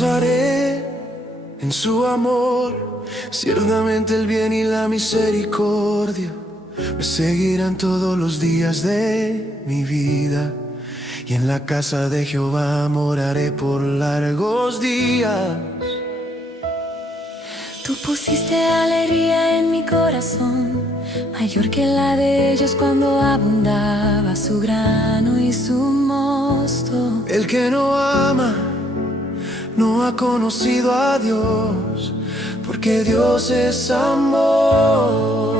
gozaré en su amor, ciertamente el bien y la misericordia me seguirán todos los días de mi vida, y en la casa de Jehová moraré por largos días. Tú pusiste alegría en mi corazón, mayor que la de ellos cuando abundaba su grano y su mosto. El que no ama no ha conocido a Dios, porque Dios es amor.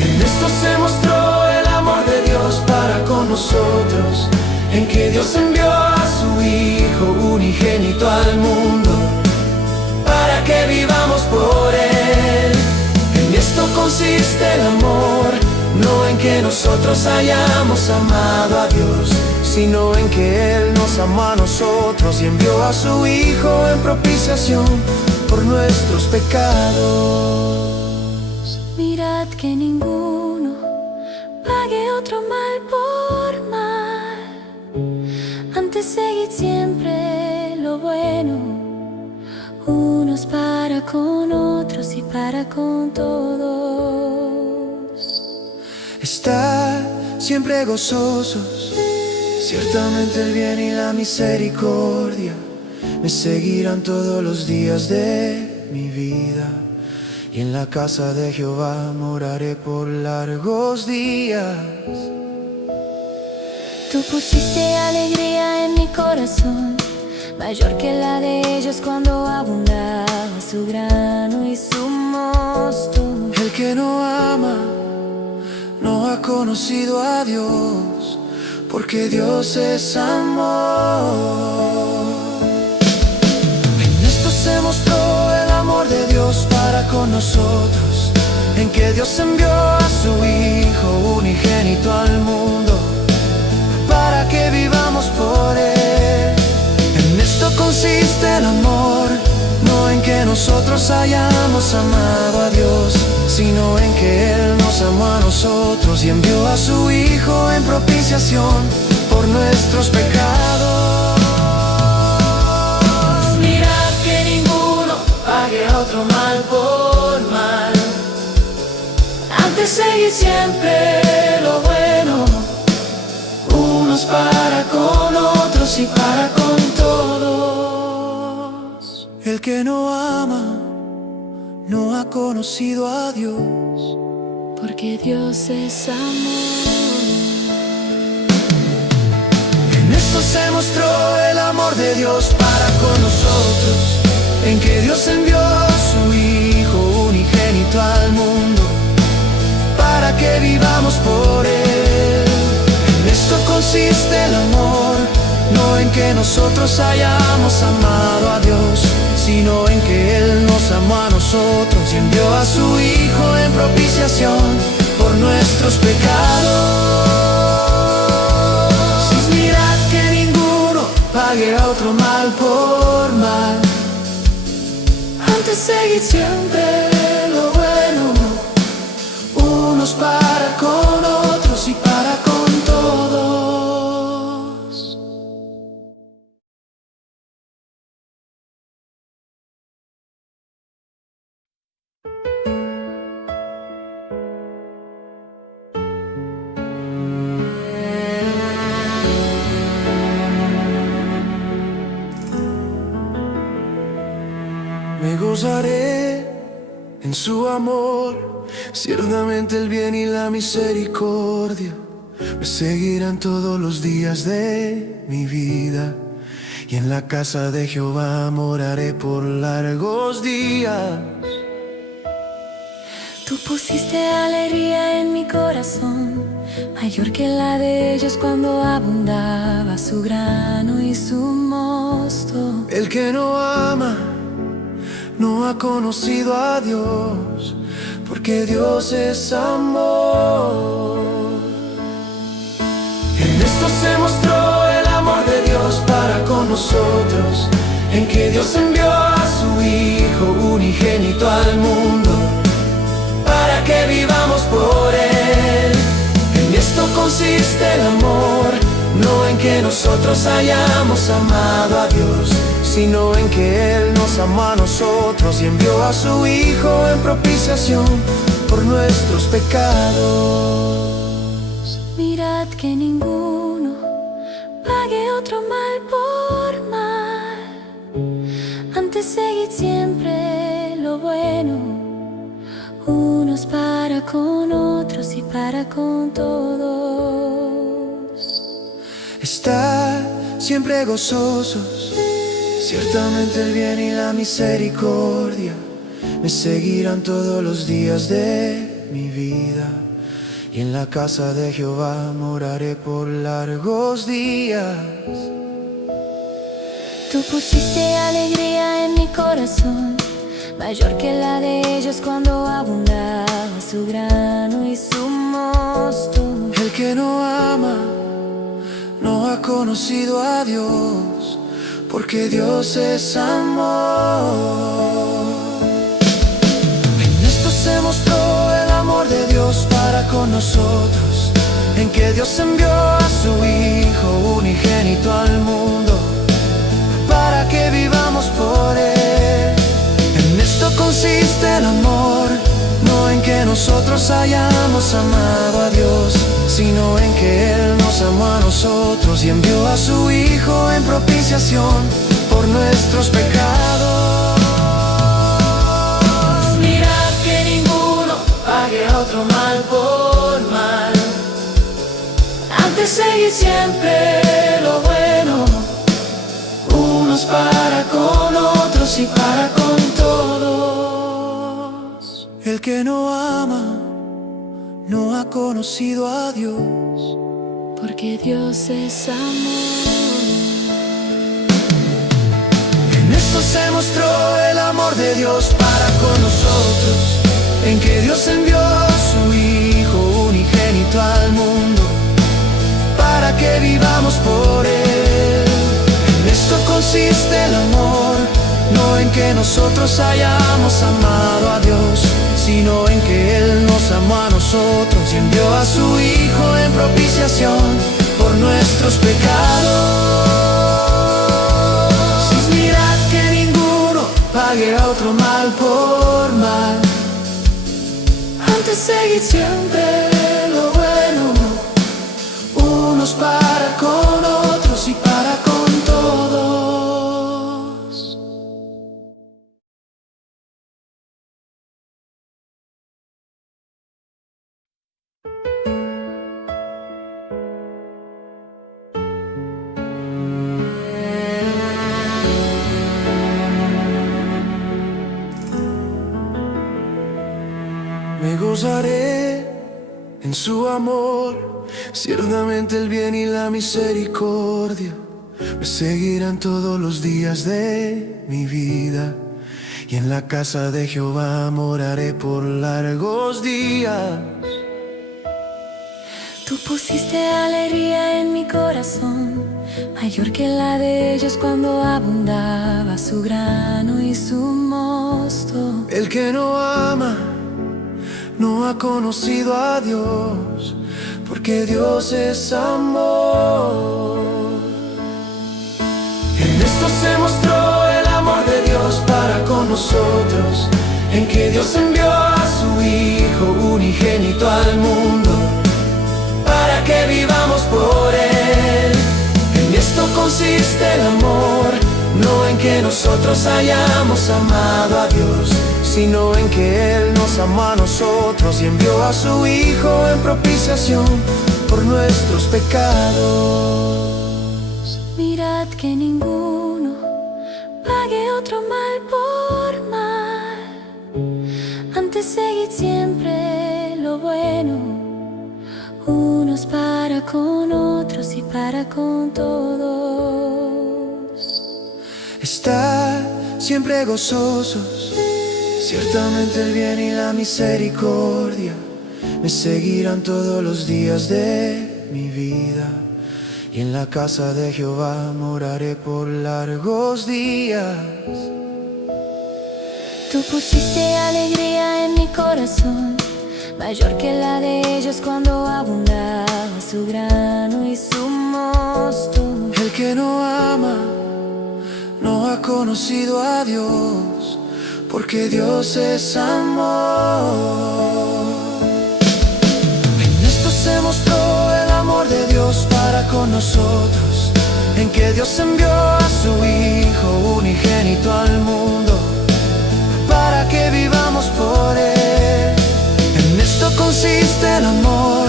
En esto se mostró el amor de Dios para con nosotros, en que Dios envió a su Hijo unigénito al mundo, para que vivamos por Él. En esto consiste el amor, no en que nosotros hayamos amado a Dios, sino en que Él nos amó a nosotros y envió a su Hijo en propiciación por nuestros pecados. Mirad que ninguno pague otro mal por mal, antes seguid siempre lo bueno, unos para con otros y para con todos. Estad siempre gozosos, ciertamente el bien y la misericordia me seguirán todos los días de mi vida, y en la casa de Jehová moraré por largos días. Tú pusiste alegría en mi corazón, mayor que la de ellos cuando abundaba su grano y su mosto. El que no ama no ha conocido a Dios, porque Dios es amor. En esto se mostró el amor de Dios para con nosotros, en que Dios envió a su Hijo unigénito al mundo, para que vivamos por Él. En esto consiste el amor, no en que nosotros hayamos amado a Dios, sino en que Él nos amó a nosotros y envió a su Hijo en propiciación por nuestros pecados. Mirad que ninguno pague a otro mal por mal, antes seguid siempre lo bueno, unos para con otros y para con todos. El que no ama no ha conocido a Dios, Porque Dios es amor. en esto se mostró el amor de Dios para con nosotros, en que Dios envió a su Hijo unigénito al mundo, para que vivamos por Él. En esto consiste el amor, no en que nosotros hayamos amado a Dios, sino en que Él nos amó a nosotros y envió a su Hijo en propiciación por nuestros pecados. Mirad que ninguno pague a otro mal por mal, antes seguid siempre lo bueno, unos para con otros y para con todos. Me gozaré en su amor, ciertamente el bien y la misericordia me seguirán todos los días de mi vida, y en la casa de Jehová moraré por largos días. Tú pusiste alegría en mi corazón, mayor que la de ellos cuando abundaba su grano y su mosto. El que no ama no ha conocido a Dios, porque Dios es amor. En esto se mostró el amor de Dios para con nosotros, en que Dios envió a su Hijo unigénito al mundo, para que vivamos por Él. En esto consiste el amor, no en que nosotros hayamos amado a Dios, sino en que Él nos amó a nosotros y envió a su Hijo en propiciación por nuestros pecados. Mirad que ninguno pague otro mal por mal, antes seguid siempre lo bueno, unos para con otros y para con todos. Estad siempre gozosos, ciertamente el bien y la misericordia me seguirán todos los días de mi vida, y en la casa de Jehová moraré por largos días. Tú pusiste alegría en mi corazón, mayor que la de ellos cuando abundaba su grano y su mosto. El que no ama no ha conocido a Dios, porque Dios es amor. En esto se mostró el amor de Dios para con nosotros, en que Dios envió a su Hijo unigénito al mundo, para que vivamos por Él. En esto consiste el amor, no en que nosotros hayamos amado a Dios, sino en que Él nos amó a nosotros y envió a su Hijo en propiciación por nuestros pecados. Mirad que ninguno pague a otro mal por mal, antes seguid siempre lo bueno, unos para con otros y para con todos. El que no ama no ha conocido a Dios, Porque Dios es amor. en esto se mostró el amor de Dios para con nosotros, en que Dios envió a su Hijo unigénito al mundo, para que vivamos por Él. En esto consiste el amor, no en que nosotros hayamos amado a Dios, sino en que Él nos amó a nosotros y envió a su Hijo en propiciación por nuestros pecados. Mirad que ninguno pague a otro mal por mal, antes seguid siempre lo bueno, unos para con otros y para con todos. Me gozaré en su amor, ciertamente el bien y la misericordia me seguirán todos los días de mi vida, y en la casa de Jehová moraré por largos días. Tú pusiste alegría en mi corazón, mayor que la de ellos cuando abundaba su grano y su mosto. El que no ama no ha conocido a Dios, porque Dios es amor. En esto se mostró el amor de Dios para con nosotros, en que Dios envió a su Hijo unigénito al mundo, para que vivamos por Él. En esto consiste el amor, no en que nosotros hayamos amado a Dios, sino en que Él nos amó a nosotros y envió a su Hijo en propiciación por nuestros pecados. Mirad que ninguno pague otro mal por mal, antes seguid siempre lo bueno, unos para con otros y para con todos. Estad siempre gozosos, ciertamente el bien y la misericordia me seguirán todos los días de mi vida, y en la casa de Jehová moraré por largos días. Tú pusiste alegría en mi corazón, mayor que la de ellos cuando abundaba su grano y su mosto. El que no ama no ha conocido a Dios, porque Dios es amor. En esto se mostró el amor de Dios para con nosotros, en que Dios envió a su Hijo unigénito al mundo, para que vivamos por Él. En esto consiste el amor,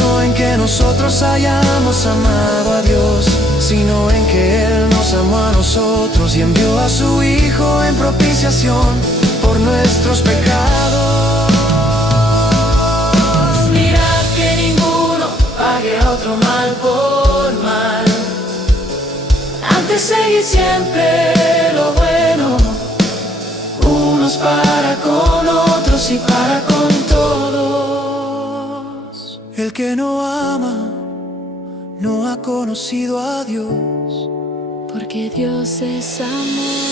no en que nosotros hayamos amado a Dios, sino en que Él nos amó a nosotros y envió a su Hijo en propiciación por nuestros pecados. Mirad que ninguno pague a otro mal por mal, antes seguid siempre lo bueno, unos para con otros y para con todos. El que no ama no ha conocido a Dios, Porque Dios es amor.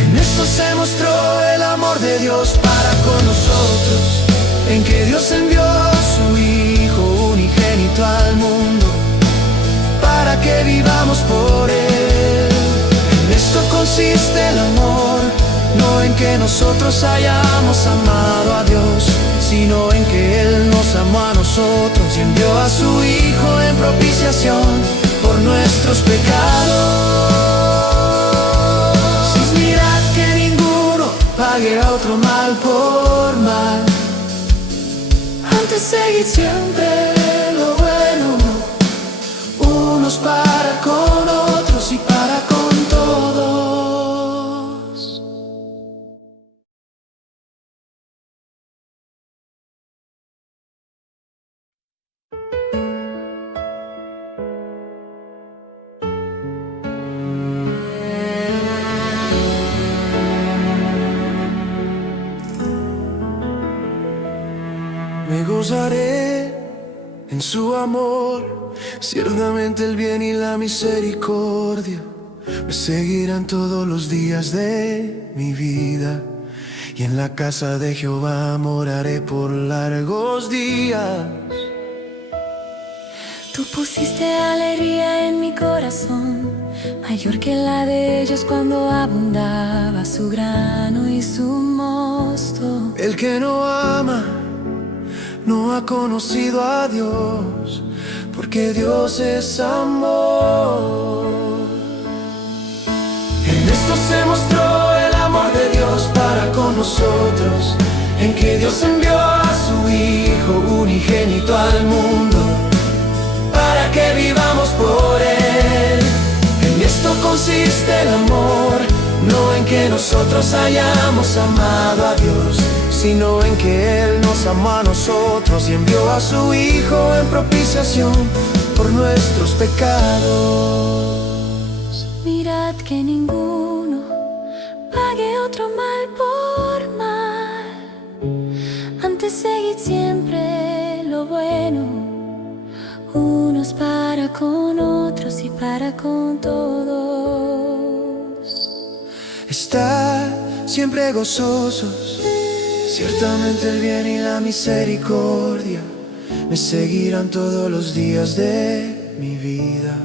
en esto se mostró el amor de Dios para con nosotros, en que Dios envió a su Hijo unigénito al mundo, para que vivamos por Él. En esto consiste el amor, no en que nosotros hayamos amado a Dios, sino en que Él nos amó a nosotros y envió a su Hijo en propiciación por nuestros pecados. Mirad que ninguno pague a otro mal por mal, antes seguid siempre lo bueno, unos para con otros y para con todos. Me gozaré en su amor, ciertamente el bien y la misericordia me seguirán todos los días de mi vida, y en la casa de Jehová moraré por largos días. Tú pusiste alegría en mi corazón, mayor que la de ellos cuando abundaba su grano y su mosto. El que no ama no ha conocido a Dios, porque Dios es amor. En esto se mostró el amor de Dios para con nosotros, en que Dios envió a su Hijo unigénito al mundo, para que vivamos por Él. En esto consiste el amor, no en que nosotros hayamos amado a Dios, sino en que Él nos amó a nosotros y envió a su Hijo en propiciación por nuestros pecados. Mirad que ninguno pague otro mal por mal, antes seguid siempre lo bueno, unos para con otros y para con todos. Estad siempre gozosos, ciertamente el bien y la misericordia me seguirán todos los días de mi vida,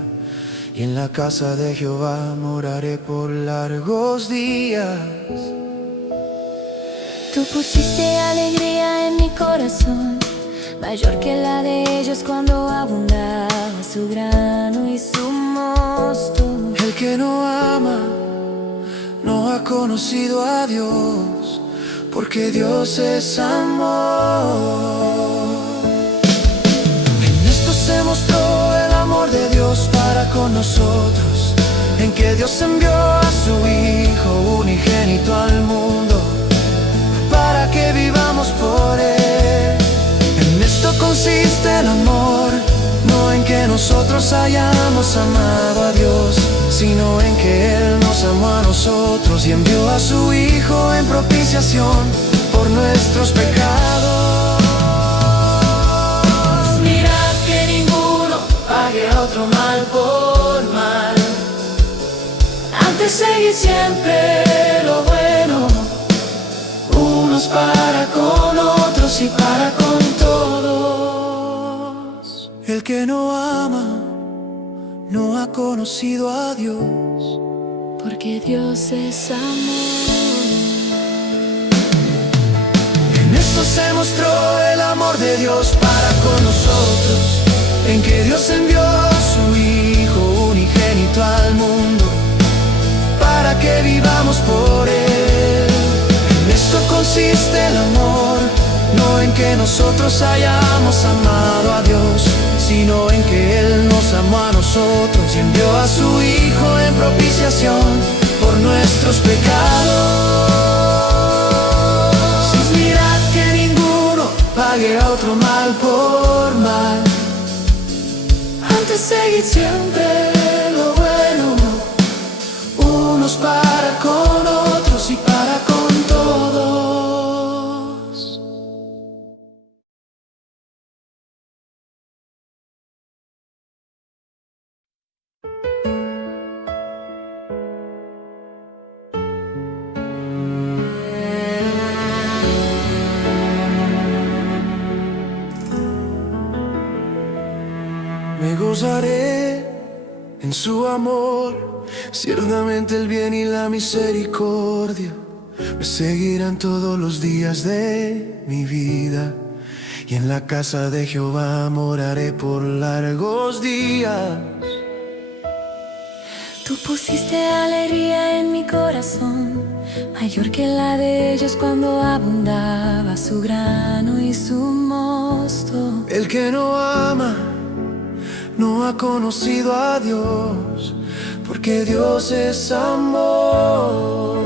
y en la casa de Jehová moraré por largos días. Tú pusiste alegría en mi corazón, mayor que la de ellos cuando abundaba su grano y su mosto. El que no ama no ha conocido a Dios, porque Dios es amor. En esto se mostró el amor de Dios para con nosotros, en que Dios envió a su Hijo unigénito al mundo, para que vivamos por Él. En esto consiste el amor, no en que nosotros hayamos amado a Dios, sino en que Él nos amó a nosotros y envió a su Hijo en propiciación por nuestros pecados. Mirad que ninguno pague a otro mal por mal, antes seguid siempre lo bueno, unos unos para con otros y para con todos. El que no ama no ha conocido a Dios, porque Dios es amor. En esto se mostró el amor de Dios para con nosotros, en que Dios envió a su Hijo unigénito al mundo, para que vivamos por Él. En esto consiste el amor, no en que nosotros hayamos amado a Dios, sino en que Él nos amó a nosotros y envió a su Hijo en propiciación por nuestros pecados. Mirad que ninguno pague a otro mal por mal, antes seguid siempre lo bueno, unos para con otros y para con todos. Me gozaré en su amor, ciertamente el bien y la misericordia me seguirán todos los días de mi vida, y en la casa de Jehová moraré por largos días. Tú pusiste alegría en mi corazón, mayor que la de ellos cuando abundaba su grano y su mosto. El que no ama no ha conocido a Dios, porque Dios es amor.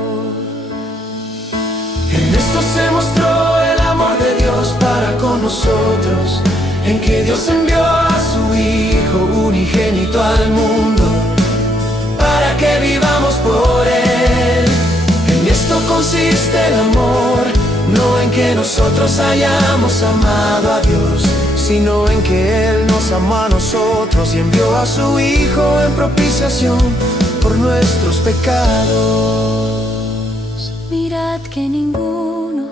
En esto se mostró el amor de Dios para con nosotros, en que Dios envió a su Hijo unigénito al mundo, para que vivamos por Él. En esto consiste el amor, no en que nosotros hayamos amado a Dios, sino en que Él nos amó a nosotros y envió a su Hijo en propiciación por nuestros pecados. Mirad que ninguno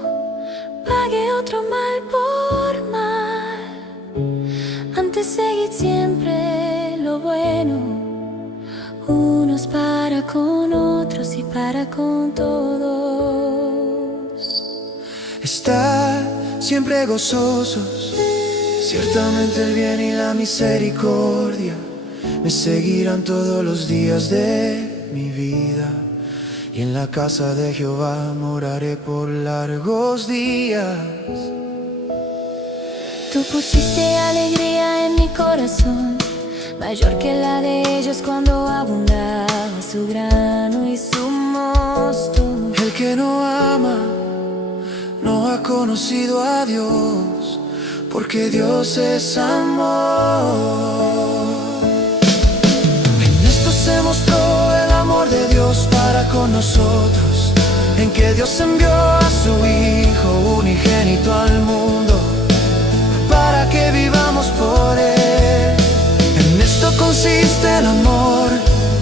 pague otro mal por mal, antes seguid siempre lo bueno, unos para con otros y para con todos. Estad siempre gozosos, ciertamente el bien y la misericordia me seguirán todos los días de mi vida, y en la casa de Jehová moraré por largos días. Tú pusiste alegría en mi corazón, mayor que la de ellos cuando abundaba su grano y su mosto. El que no ama no ha conocido a Dios, porque Dios es amor. En esto se mostró el amor de Dios para con nosotros, en que Dios envió a su Hijo unigénito al mundo, para que vivamos por Él. En esto consiste el amor,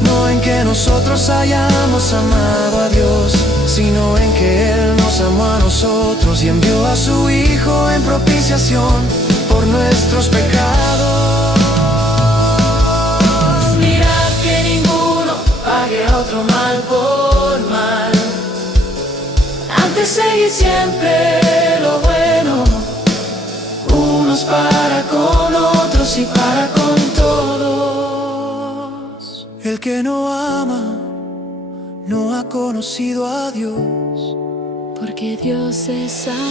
no en que nosotros hayamos amado a Dios, sino en que Él nos amó a nosotros y envió a su Hijo en propiciación por nuestros pecados. Mirad que ninguno pague a otro mal por mal, antes seguid siempre lo bueno, unos para con otros y para con todos. El que no ama no ha conocido a Dios, porque Dios es amor.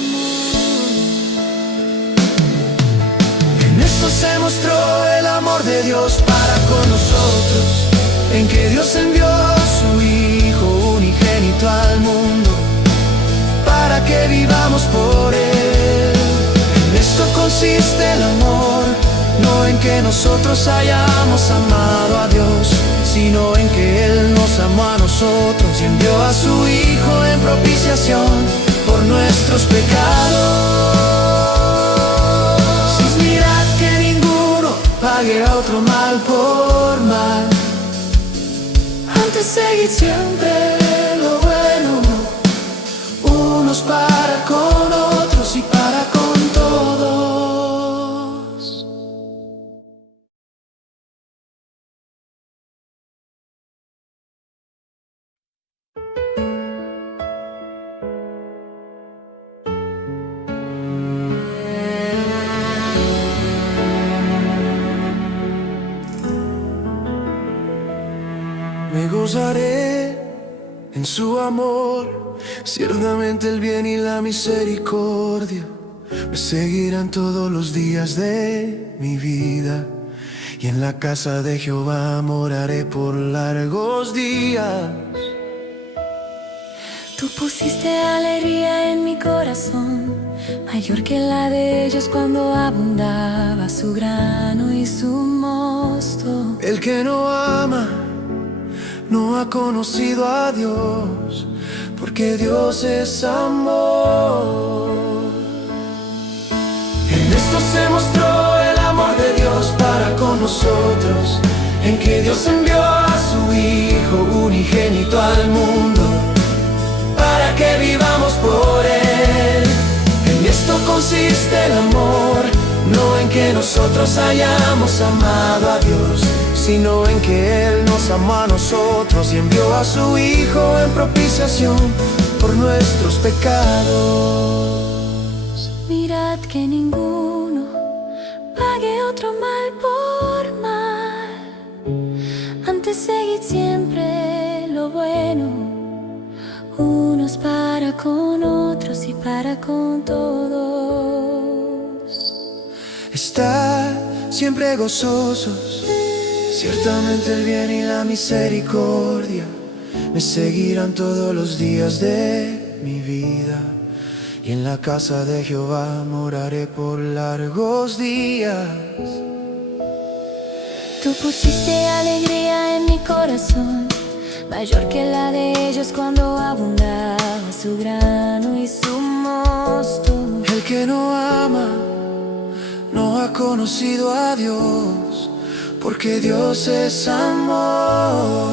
En esto se mostró el amor de Dios para con nosotros, en que Dios envió a su Hijo unigénito al mundo, para que vivamos por Él. En esto consiste el amor, no en que nosotros hayamos amado a Dios, sino en que Él nos amó a nosotros y envió a su Hijo en propiciación por nuestros pecados. Mirad que ninguno pague a otro mal por mal, antes seguid siempre lo bueno, unos para con Me gozaré en su amor, ciertamente el bien y la misericordia me seguirán todos los días de mi vida, y en la casa de Jehová moraré por largos días. Tú pusiste alegría en mi corazón, mayor que la de ellos cuando abundaba su grano y su mosto. El que no ama no ha conocido a Dios, porque Dios es amor. En esto se mostró el amor de Dios para con nosotros, en que Dios envió a su Hijo unigénito al mundo, para que vivamos por Él. En esto consiste el amor, no en que nosotros hayamos amado a Dios, sino en que Él nos amó a nosotros y envió a su Hijo en propiciación por nuestros pecados. Mirad que ninguno pague otro mal por mal, antes seguid siempre lo bueno, unos para con otros y para con todos. Estad siempre gozosos, ciertamente el bien y la misericordia me seguirán todos los días de mi vida, y en la casa de Jehová moraré por largos días. Tú pusiste alegría en mi corazón, mayor que la de ellos cuando abundaba su grano y su mosto. El que no ama no ha conocido a Dios, porque Dios es amor.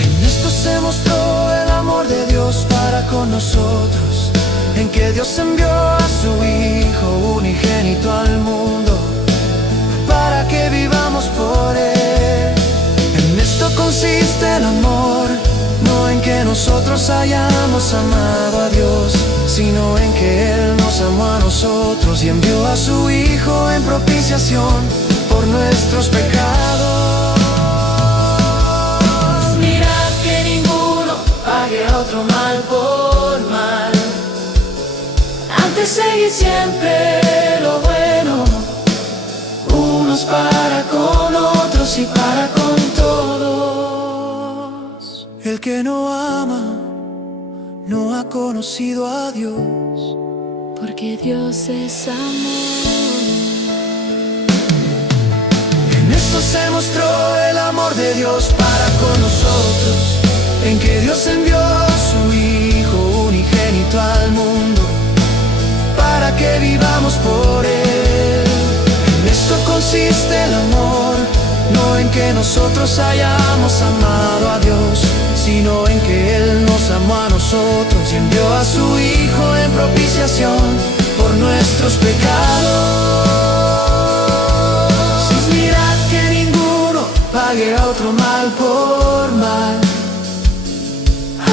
En esto se mostró el amor de Dios para con nosotros, en que Dios envió a su Hijo unigénito al mundo, para que vivamos por Él. En esto consiste el amor, no en que nosotros hayamos amado a Dios, sino en que Él nos amó a nosotros y envió a su Hijo en propiciación por nuestros pecados. Mirad que ninguno pague a otro mal por mal, antes seguid siempre lo bueno, unos para con otros y para con todos. El que no ama no ha conocido a Dios, Porque Dios es amor. en esto se mostró el amor de Dios para con nosotros, en que Dios envió a su Hijo unigénito al mundo, para que vivamos por Él. En esto consiste el amor, no en que nosotros hayamos amado a Dios, sino en que Él nos amó a nosotros y envió a su Hijo en propiciación por nuestros pecados. Mirad que ninguno pague a otro mal por mal,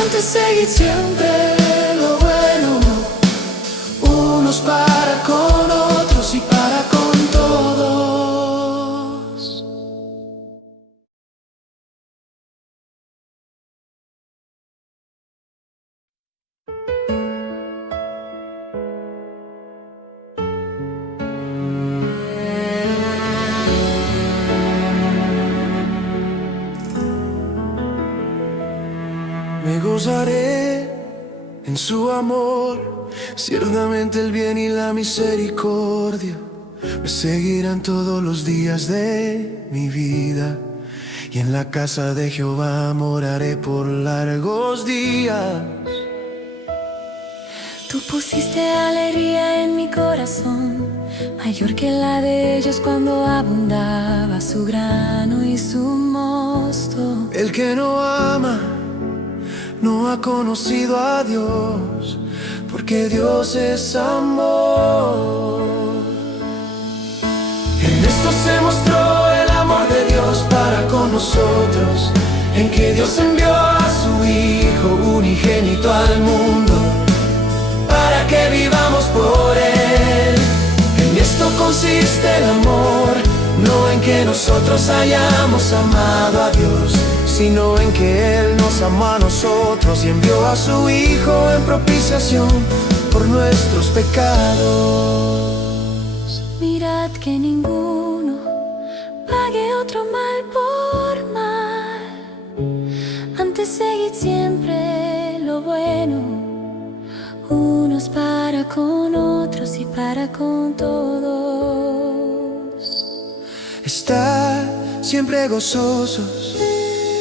antes seguid siempre lo bueno, unos para con otros y para con todos. Me gozaré en su amor, ciertamente el bien y la misericordia me seguirán todos los días de mi vida, y en la casa de Jehová moraré por largos días. Tú pusiste alegría en mi corazón, mayor que la de ellos cuando abundaba su grano y su mosto. El que no ama no ha conocido a Dios, porque Dios es amor. En esto se mostró el amor de Dios para con nosotros, en que Dios envió a su Hijo unigénito al mundo, para que vivamos por Él. En esto consiste el amor, no en que nosotros hayamos amado a Dios, sino en que Él nos amó a nosotros y envió a su Hijo en propiciación por nuestros pecados. Mirad que ninguno pague otro mal por mal, antes seguid siempre lo bueno, unos para con otros y para con todos. Estad siempre gozosos,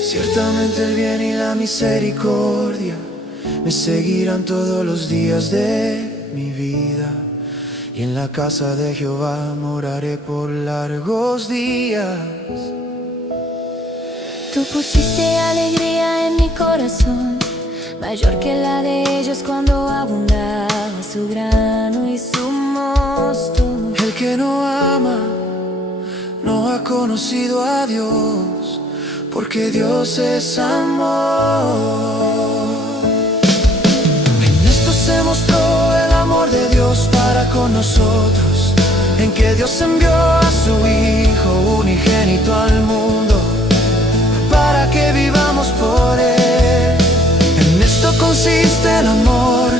ciertamente el bien y la misericordia me seguirán todos los días de mi vida, y en la casa de Jehová moraré por largos días. Tú pusiste alegría en mi corazón, mayor que la de ellos cuando abundaba su grano y su mosto. El que no ama no ha conocido a Dios, porque Dios es amor. En esto se mostró el amor de Dios para con nosotros, en que Dios envió a su Hijo unigénito al mundo, para que vivamos por Él. En esto consiste el amor,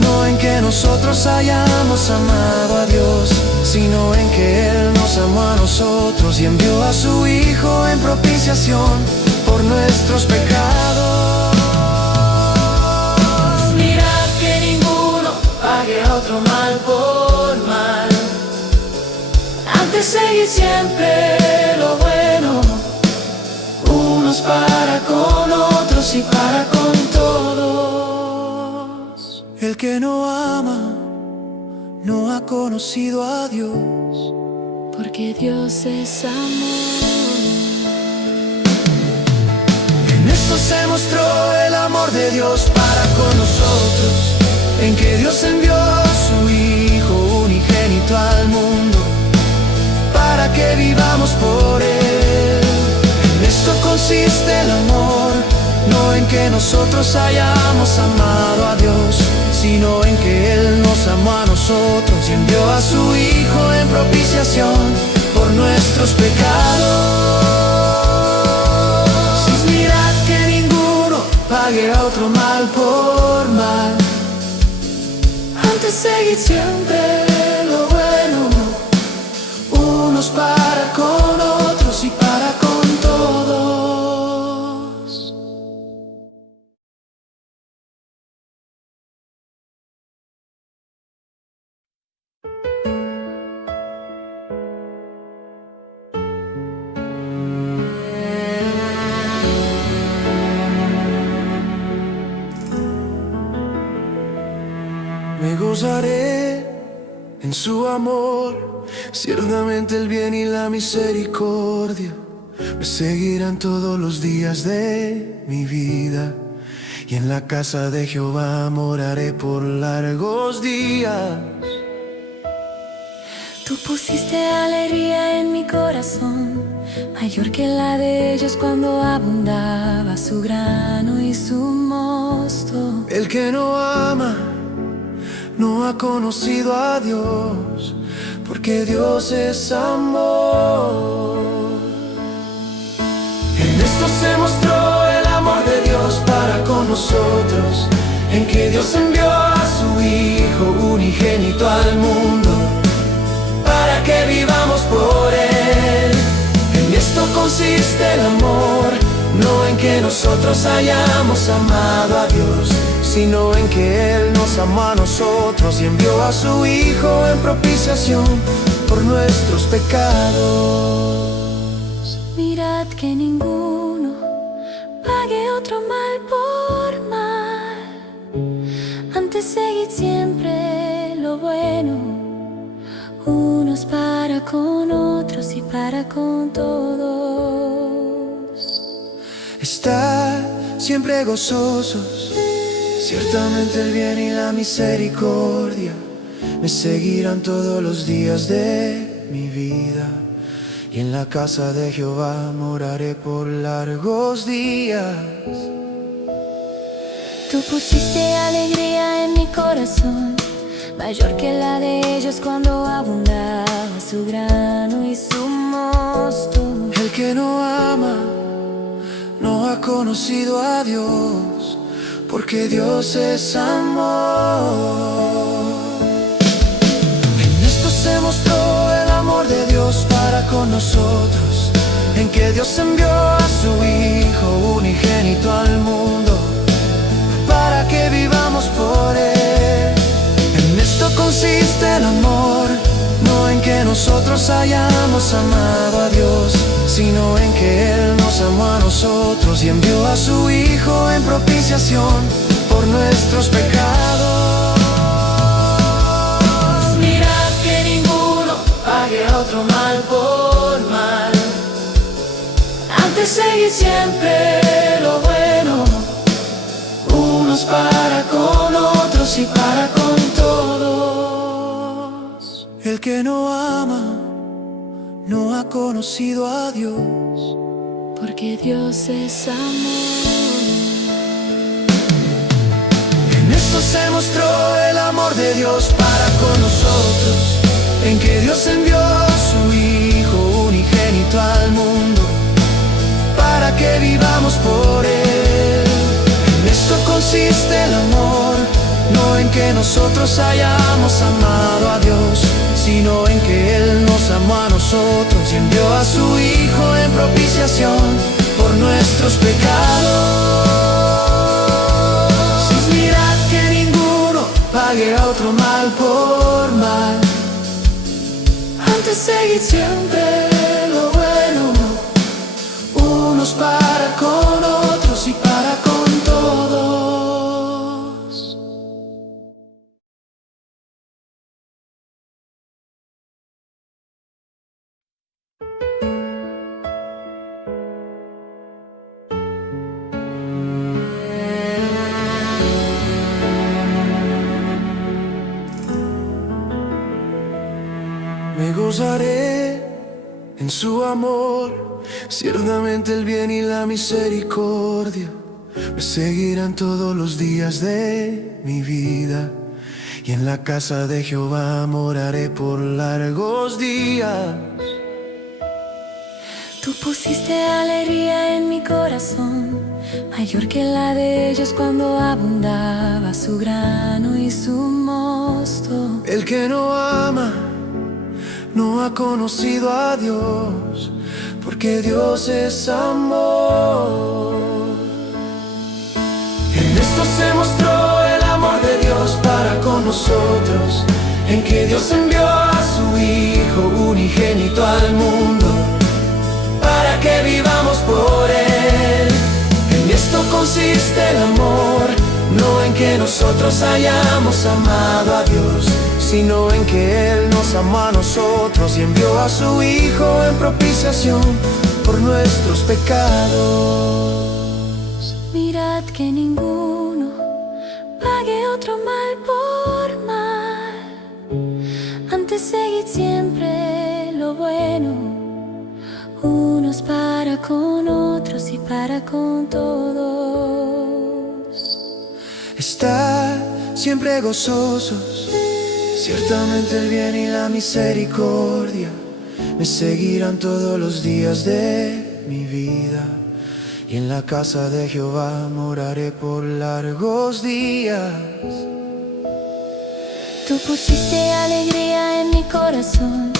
no en que nosotros hayamos amado a Dios, sino en que Él nos amó a nosotros y envió a su Hijo en propiciación por nuestros pecados. Mirad que ninguno pague a otro mal por mal, antes seguid siempre lo bueno, unos para con otros y para con todos. El que no ama no ha conocido a Dios, Porque Dios es amor. en esto se mostró el amor de Dios para con nosotros, en que Dios envió a su Hijo unigénito al mundo, para que vivamos por Él. En esto consiste el amor, no en que nosotros hayamos amado a Dios, sino en que Él nos amó a nosotros y envió a su Hijo en propiciación por nuestros pecados. Mirad que ninguno pague a otro mal por mal, antes seguid siempre lo bueno, unos para con otros y para con todos. Me gozaré en su amor, ciertamente el bien y la misericordia me seguirán todos los días de mi vida, y en la casa de Jehová moraré por largos días. Tú pusiste alegría en mi corazón, mayor que la de ellos cuando abundaba su grano y su mosto. El que no ama no ha conocido a Dios, porque Dios es amor. En esto se mostró el amor de Dios para con nosotros, en que Dios envió a su Hijo unigénito al mundo, para que vivamos por Él. En esto consiste el amor, no en que nosotros hayamos amado a Dios, sino en que Él nos amó a nosotros y envió a su Hijo en propiciación por nuestros pecados. Mirad que ninguno pague otro mal por mal, antes seguid siempre lo bueno, unos para con otros y para con todos. Estad siempre gozosos, ciertamente el bien y la misericordia me seguirán todos los días de mi vida, y en la casa de Jehová moraré por largos días. Tú pusiste alegría en mi corazón, mayor que la de ellos cuando abundaba su grano y su mosto. El que no ama no ha conocido a Dios, porque Dios es amor. En esto se mostró el amor de Dios para con nosotros, en que Dios envió a su Hijo unigénito al mundo, para que vivamos por Él. En esto consiste el amor, no en que nosotros hayamos amado a Dios, sino en que Él nos amó a nosotros y envió a su Hijo en propiciación por nuestros pecados. Mirad que ninguno pague a otro mal por mal, antes seguid siempre lo bueno, unos para con otros y para con todos. El que no ama no ha conocido a Dios, Porque Dios es amor. en esto se mostró el amor de Dios para con nosotros, en que Dios envió a su Hijo unigénito al mundo, para que vivamos por Él. En esto consiste el amor, no en que nosotros hayamos amado a Dios, sino en que Él nos amó a nosotros y envió a su Hijo en propiciación por nuestros pecados. Mirad que ninguno pague a otro mal por mal, antes seguid siempre lo bueno, unos para con otros y para con todos. Me gozaré en su amor, ciertamente el bien y la misericordia me seguirán todos los días de mi vida, y en la casa de Jehová moraré por largos días. Tú pusiste alegría en mi corazón, mayor que la de ellos cuando abundaba su grano y su mosto. El que no ama no ha conocido a Dios, porque Dios es amor. En esto se mostró el amor de Dios para con nosotros, en que Dios envió a su Hijo unigénito al mundo, para que vivamos por Él. En esto consiste el amor, no en que nosotros hayamos amado a Dios, sino en que Él nos amó a nosotros y envió a su Hijo en propiciación por nuestros pecados. Mirad que ninguno pague otro mal por mal, antes seguid siempre lo bueno, unos para con otros y para con todos. Estad siempre gozosos, ciertamente el bien y la misericordia me seguirán todos los días de mi vida, y en la casa de Jehová moraré por largos días. Tú pusiste alegría en mi corazón,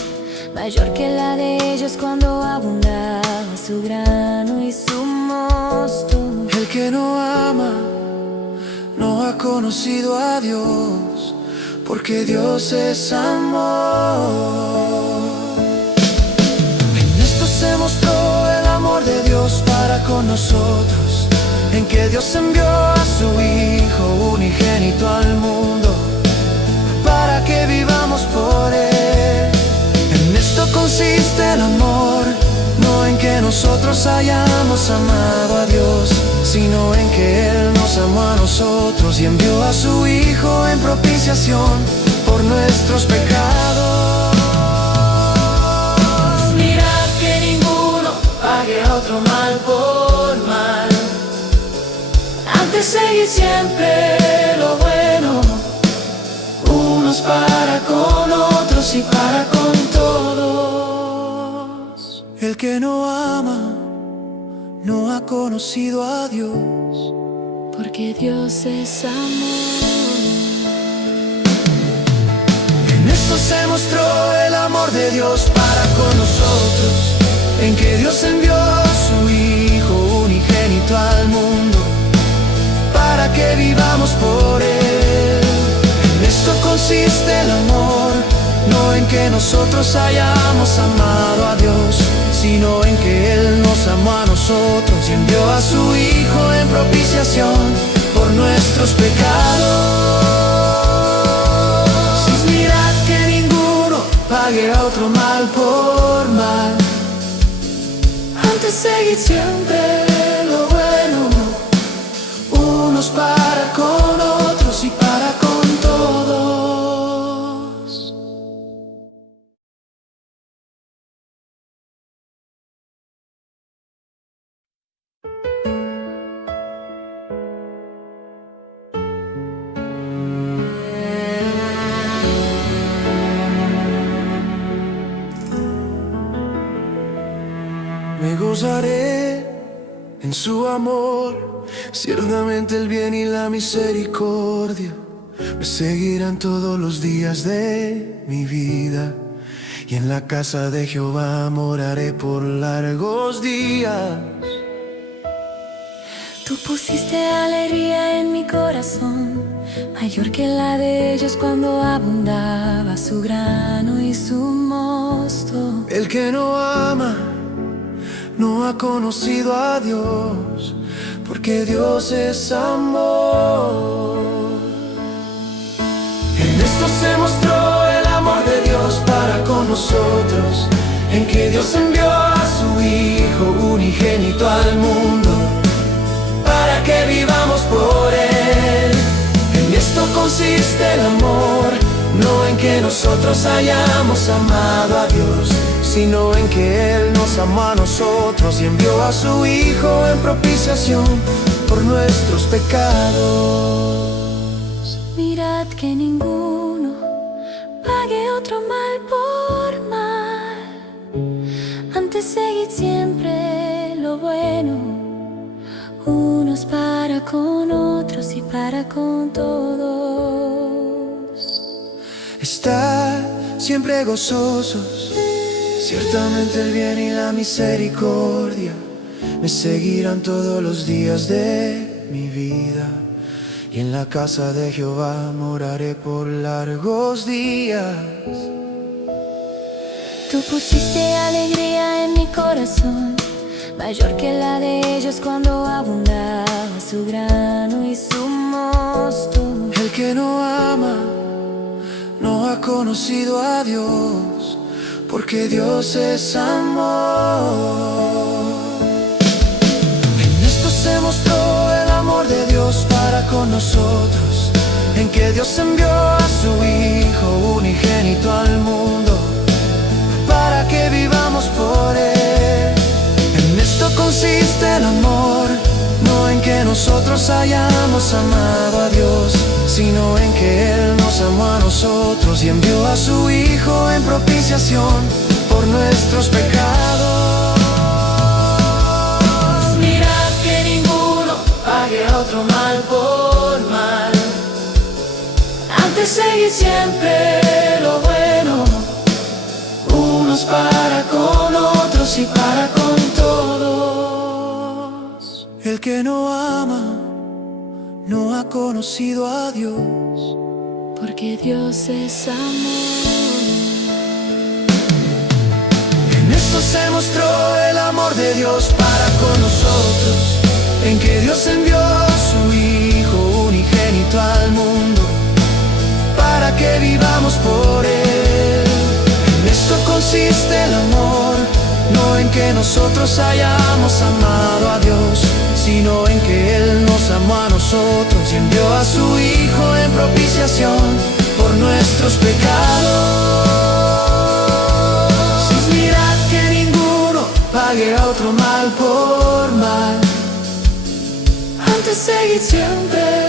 mayor que la de ellos cuando abundaba su grano y su mosto. El que no ama no ha conocido a Dios, porque Dios es amor. En esto se mostró el amor de Dios para con nosotros, en que Dios envió a su Hijo unigénito al mundo, para que vivamos por Él. En esto consiste el amor, no en que nosotros hayamos amado a Dios, sino en que Él nos amó a nosotros y envió a su Hijo en propiciación por nuestros pecados. Mirad que ninguno pague a otro mal por mal, antes seguid siempre lo bueno, unos para con otros y para con todos. El que no ama no ha conocido a Dios, porque Dios es amor. En esto se mostró el amor de Dios para con nosotros, en que Dios envió a su Hijo unigénito al mundo, para que vivamos por Él. En esto consiste el amor, no en que nosotros hayamos amado a Dios, sino en que Él nos amó a nosotros y envió a su Hijo en propiciación por nuestros pecados. Mirad que ninguno pague a otro mal por mal, antes seguid siempre lo bueno, unos para con otros y para con todos. Me gozaré en su amor, ciertamente el bien y la misericordia me seguirán todos los días de mi vida, y en la casa de Jehová moraré por largos días. Tú pusiste alegría en mi corazón, mayor que la de ellos cuando abundaba su grano y su mosto. El que no ama no ha conocido a Dios, porque Dios es amor. En esto se mostró el amor de Dios para con nosotros, en que Dios envió a su Hijo unigénito al mundo, para que vivamos por Él. En esto consiste el amor, no en que nosotros hayamos amado a Dios, sino en que Él nos amó a nosotros y envió a su Hijo en propiciación por nuestros pecados. Mirad que ninguno pague otro mal por mal, antes seguid siempre lo bueno, unos para con otros y para con todos. Estad siempre gozosos, ciertamente el bien y la misericordia me seguirán todos los días de mi vida, y en la casa de Jehová moraré por largos días. Tú pusiste alegría en mi corazón, mayor que la de ellos cuando abundaba su grano y su mosto. El que no ama no ha conocido a Dios, porque Dios es amor. En esto se mostró el amor de Dios para con nosotros, en que Dios envió a su Hijo unigénito al mundo, para que vivamos por Él. En esto consiste el amor, no en que nosotros hayamos amado a Dios, sino en que Él nos amó a nosotros y envió a su Hijo en propiciación por nuestros pecados. Mirad que ninguno pague a otro mal por mal, antes seguid siempre lo bueno, unos para con otros y para con todos. El que no ama no ha conocido a Dios, porque Dios es amor. En esto se mostró el amor de Dios para con nosotros, en que Dios envió a su Hijo unigénito al mundo, para que vivamos por Él. En esto consiste el amor, no en que nosotros hayamos amado a Dios, sino en que Él nos amó a nosotros y envió a su Hijo en propiciación por nuestros pecados. Mirad que ninguno pague a otro mal por mal, antes seguid siempre